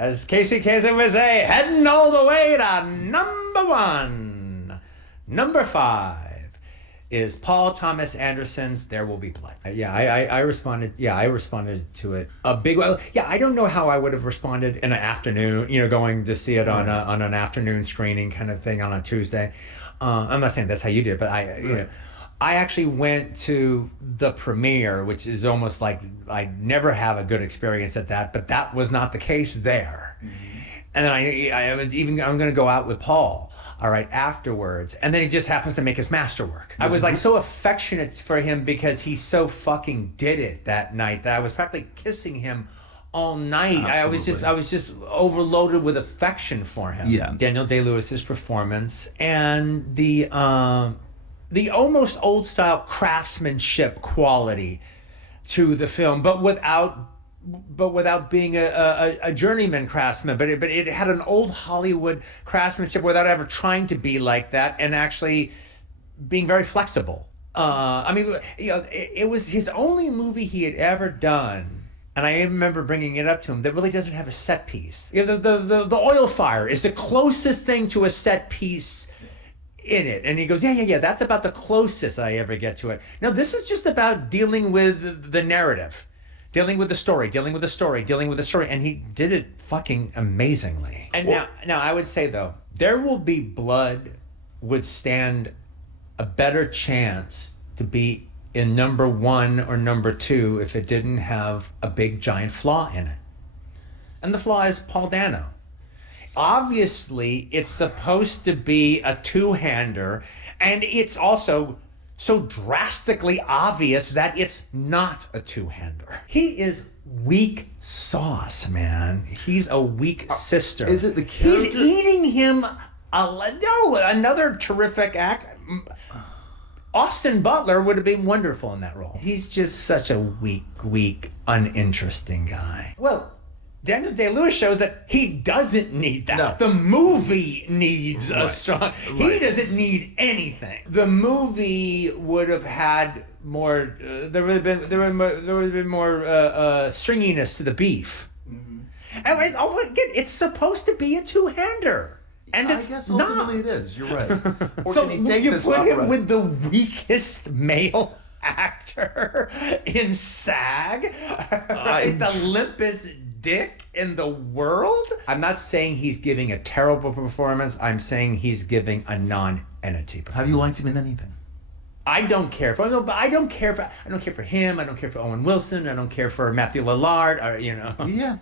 As Casey Kasem would say, heading all the way to number 1. Number 5 is Paul Thomas Anderson's There Will Be Blood. I responded to it a big way. Yeah, I don't know how I would have responded in an afternoon, going to see it on an afternoon screening kind of thing on a Tuesday. I'm not saying that's how you did, but I actually went to the premiere, which is almost like I never have a good experience at that, but that was not the case there. Mm-hmm. And then I'm going to go out with Paul, all right, afterwards. And then he just happens to make his masterwork. I was like so affectionate for him because he so fucking did it that night that I was practically kissing him all night. Absolutely. I was just overloaded with affection for him. Yeah. Daniel Day-Lewis's performance and the almost old style craftsmanship quality to the film, but without being a journeyman craftsman, but it had an old Hollywood craftsmanship without ever trying to be like that, and actually being very flexible. It was his only movie he had ever done. And I remember bringing it up to him that really doesn't have a set piece. The oil fire is the closest thing to a set piece in it. And he goes, yeah, that's about the closest I ever get to it. Now, this is just about dealing with the narrative, dealing with the story. And he did it fucking amazingly. And now I would say, though, There Will Be Blood would stand a better chance to be in number 1 or number 2 if it didn't have a big giant flaw in it. And the flaw is Paul Dano. Obviously, it's supposed to be a two-hander, and it's also so drastically obvious that it's not a two-hander. He is weak sauce, man. He's a weak sister. Is it the character? He's eating him another terrific act. Austin Butler would have been wonderful in that role. He's just such a weak, uninteresting guy. Well, Daniel Day-Lewis shows that he doesn't need that. No. The movie needs a strong... He doesn't need anything. The movie would have had more... there would have been more stringiness to the beef. Mm-hmm. And it's supposed to be a two-hander. And I it's guess not. ultimately it is. You're right. Or So can he take you this put off him right? with the weakest male actor in SAG, the limpest dick in the world. I'm not saying he's giving a terrible performance. I'm saying he's giving a non-entity performance. Have you liked him in anything? I don't care for him. I don't care for him. I don't care for Owen Wilson. I don't care for Matthew Lillard. Yeah.